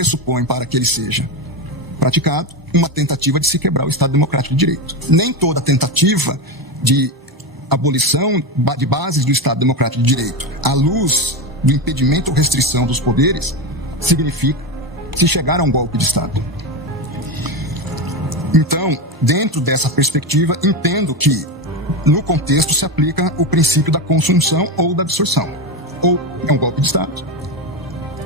pressupõe, para que ele seja praticado, uma tentativa de se quebrar o Estado Democrático de Direito. Nem toda tentativa de abolição de bases do Estado Democrático de Direito, à luz do impedimento ou restrição dos poderes, significa se chegar a um golpe de Estado. Então, dentro dessa perspectiva, entendo que, no contexto, se aplica o princípio da consunção ou da absorção. Ou é um golpe de Estado,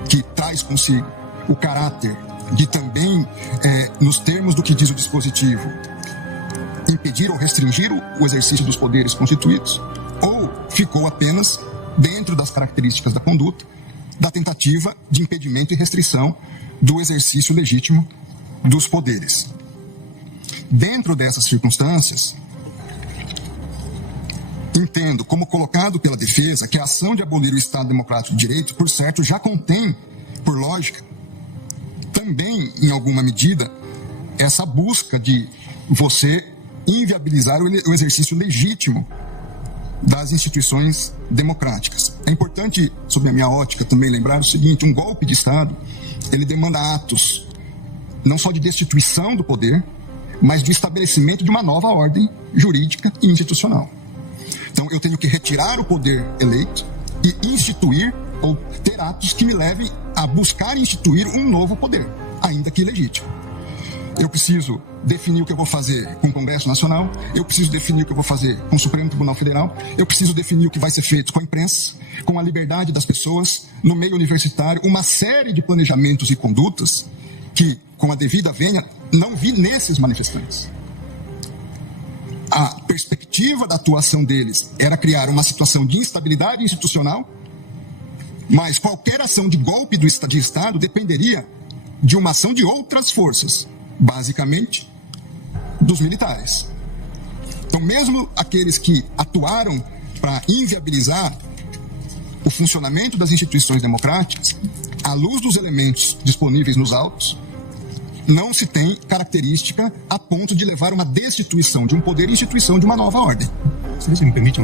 que traz consigo o caráter de também, nos termos do que diz o dispositivo, impedir ou restringir o exercício dos poderes constituídos, ou ficou apenas, dentro das características da conduta, da tentativa de impedimento e restrição do exercício legítimo dos poderes. Dentro dessas circunstâncias, entendo, como colocado pela defesa, que a ação de abolir o Estado Democrático de Direito, por certo, já contém, por lógica, também, em alguma medida, essa busca de você inviabilizar o exercício legítimo das instituições democráticas. É importante, sob a minha ótica, também lembrar o seguinte: um golpe de Estado, ele demanda atos não só de destituição do poder, mas de estabelecimento de uma nova ordem jurídica e institucional. Então, eu tenho que retirar o poder eleito e instituir ou ter atos que me levem a buscar instituir um novo poder, ainda que ilegítimo. Eu preciso definir o que eu vou fazer com o Congresso Nacional, eu preciso definir o que eu vou fazer com o Supremo Tribunal Federal, eu preciso definir o que vai ser feito com a imprensa, com a liberdade das pessoas, no meio universitário, uma série de planejamentos e condutas que, com a devida vênia, não vi nesses manifestantes. A perspectiva da atuação deles era criar uma situação de instabilidade institucional, mas qualquer ação de golpe de Estado dependeria de uma ação de outras forças, basicamente dos militares. Então, mesmo aqueles que atuaram para inviabilizar o funcionamento das instituições democráticas, à luz dos elementos disponíveis nos autos, não se tem característica a ponto de levar uma destituição de um poder e instituição de uma nova ordem. Se você me permite,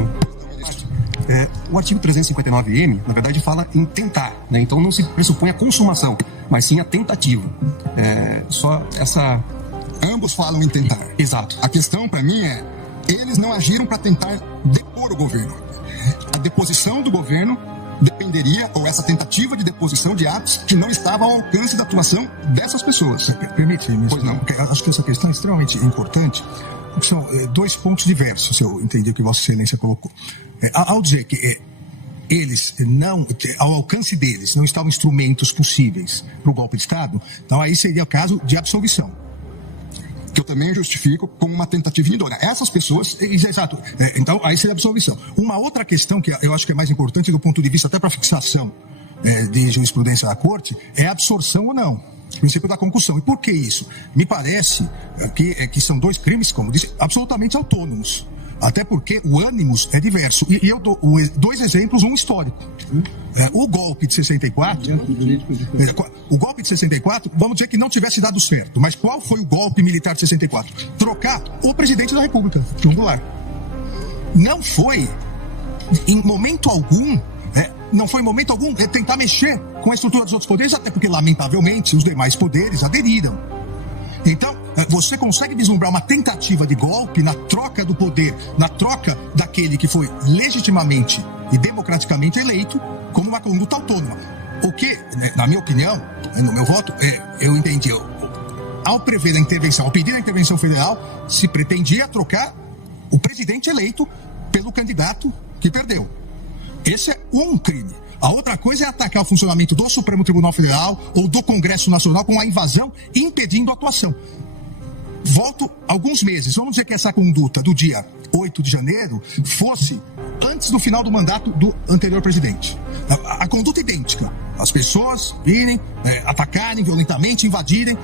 o artigo 359-M, na verdade, fala em tentar, né? Então não se pressupõe a consumação, mas sim a tentativa. Só essa... Ambos falam em tentar. Exato. A questão, para mim, eles não agiram para tentar depor o governo. A deposição do governo dependeria, ou essa tentativa de deposição de atos que não estavam ao alcance da atuação dessas pessoas. Permite-me, pois não. Porque acho que essa questão é extremamente importante, porque são dois pontos diversos, se eu entendi o que Vossa Excelência colocou. Ao dizer que eles não, ao alcance deles, não estavam instrumentos possíveis para o golpe de Estado, então aí seria o caso de absolvição. Que eu também justifico como uma tentativa indolora. Essas pessoas... Exato. Então, aí seria a absolvição. Uma outra questão que eu acho que é mais importante do ponto de vista até para fixação de jurisprudência da Corte é a absorção ou não. O princípio da concussão. E por que isso? Me parece que são dois crimes, como disse, absolutamente autônomos. Até porque o ânimos é diverso. E eu dou dois exemplos, um histórico. O golpe de 64... O golpe de 64, vamos dizer que não tivesse dado certo. Mas qual foi o golpe militar de 64? Trocar o presidente da República, João Goulart. Não foi, em momento algum... Não foi em momento algum tentar mexer com a estrutura dos outros poderes, até porque, lamentavelmente, os demais poderes aderiram. Então, você consegue vislumbrar uma tentativa de golpe na troca do poder, na troca daquele que foi legitimamente e democraticamente eleito, como uma conduta autônoma. O que, na minha opinião, no meu voto, eu entendi, ao prever a intervenção, ao pedir a intervenção federal, se pretendia trocar o presidente eleito pelo candidato que perdeu. Esse é um crime. A outra coisa é atacar o funcionamento do Supremo Tribunal Federal ou do Congresso Nacional com a invasão impedindo a atuação. Volto alguns meses. Vamos dizer que essa conduta do dia 8 de janeiro fosse antes do final do mandato do anterior presidente. A conduta idêntica. As pessoas virem, atacarem violentamente, invadirem.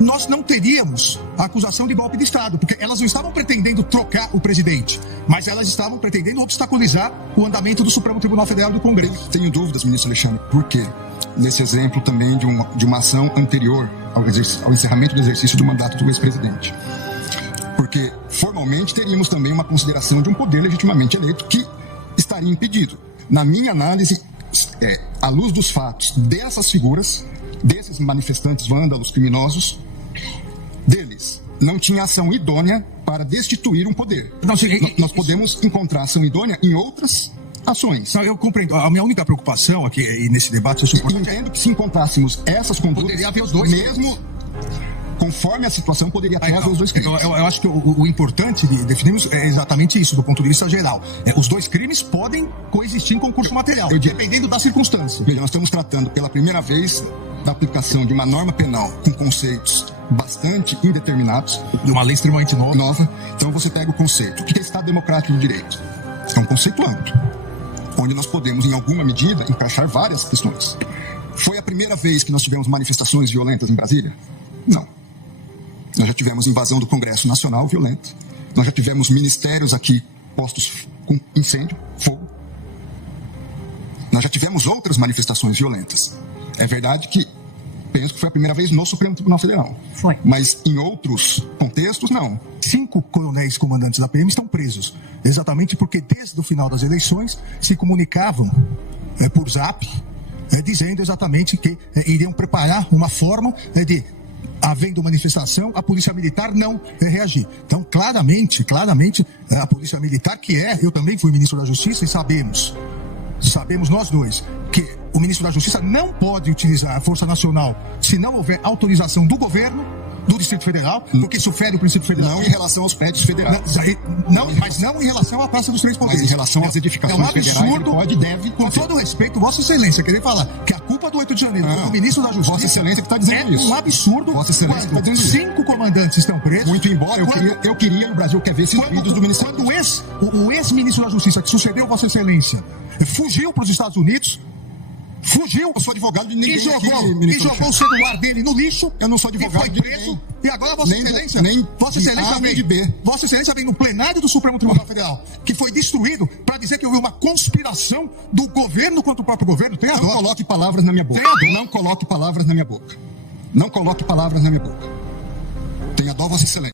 Nós não teríamos a acusação de golpe de Estado, porque elas não estavam pretendendo trocar o presidente, mas elas estavam pretendendo obstaculizar o andamento do Supremo Tribunal Federal e do Congresso. Tenho dúvidas, ministro Alexandre, por quê? Nesse exemplo também de uma ação anterior ao encerramento do exercício do mandato do ex-presidente. Porque, formalmente, teríamos também uma consideração de um poder legitimamente eleito que estaria impedido. Na minha análise, à luz dos fatos dessas figuras, desses manifestantes vândalos criminosos, deles, não tinha ação idônea para destituir um poder. Não, Nós podemos encontrar ação idônea em outras ações. Não, eu compreendo. A minha única preocupação aqui, e nesse debate, eu entendo que se encontrássemos essas condutas, poderia haver os dois, mesmo conforme a situação, poderia até haver os dois crimes. Então, eu acho que o importante de definirmos é exatamente isso, do ponto de vista geral. Os dois crimes podem coexistir em concurso material, dependendo da circunstância. Veja, nós estamos tratando pela primeira vez da aplicação de uma norma penal com conceitos bastante indeterminados. De uma lei extremamente nova. Então você pega o conceito. O que é Estado Democrático de Direito? É um conceito amplo, onde nós podemos, em alguma medida, encaixar várias questões. Foi a primeira vez que nós tivemos manifestações violentas em Brasília? Não. Nós já tivemos invasão do Congresso Nacional violenta. Nós já tivemos ministérios aqui postos com incêndio, fogo. Nós já tivemos outras manifestações violentas. É verdade que penso que foi a primeira vez no Supremo Tribunal Federal. Foi. Mas em outros contextos, não. 5 coronéis comandantes da PM estão presos. Exatamente porque desde o final das eleições se comunicavam por zap, dizendo exatamente que iriam preparar uma forma de, havendo manifestação, a Polícia Militar não reagir. Então, claramente, a Polícia Militar, eu também fui ministro da Justiça e sabemos nós dois, que o ministro da Justiça não pode utilizar a Força Nacional se não houver autorização do governo, do Distrito Federal, porque isso fere o princípio federal. Não em relação aos prédios federais. Mas não em relação à Praça dos Três Poderes. Mas em relação às edificações federais, ele pode e deve. Com todo respeito, Vossa Excelência, querer falar que a culpa do 8 de janeiro é do ministro da Justiça. Vossa Excelência que está dizendo isso. É um absurdo. Vossa Excelência que está dizendo isso. 5 comandantes estão presos. Muito embora, eu queria, e o Brasil quer ver esses vídeos do Ministério. Quando o ex-ministro da Justiça, que sucedeu Vossa Excelência, fugiu para os Estados Unidos, eu sou advogado de ninguém. E jogou o celular dele no lixo. Eu não sou advogado de preso. E agora Vossa Excelência vem no plenário do Supremo Tribunal Federal, que foi destruído, para dizer que houve uma conspiração do governo contra o próprio governo. Não coloque palavras na minha boca. Não coloque palavras na minha boca. Não coloque palavras na minha boca. Tenha dó, Vossa Excelência.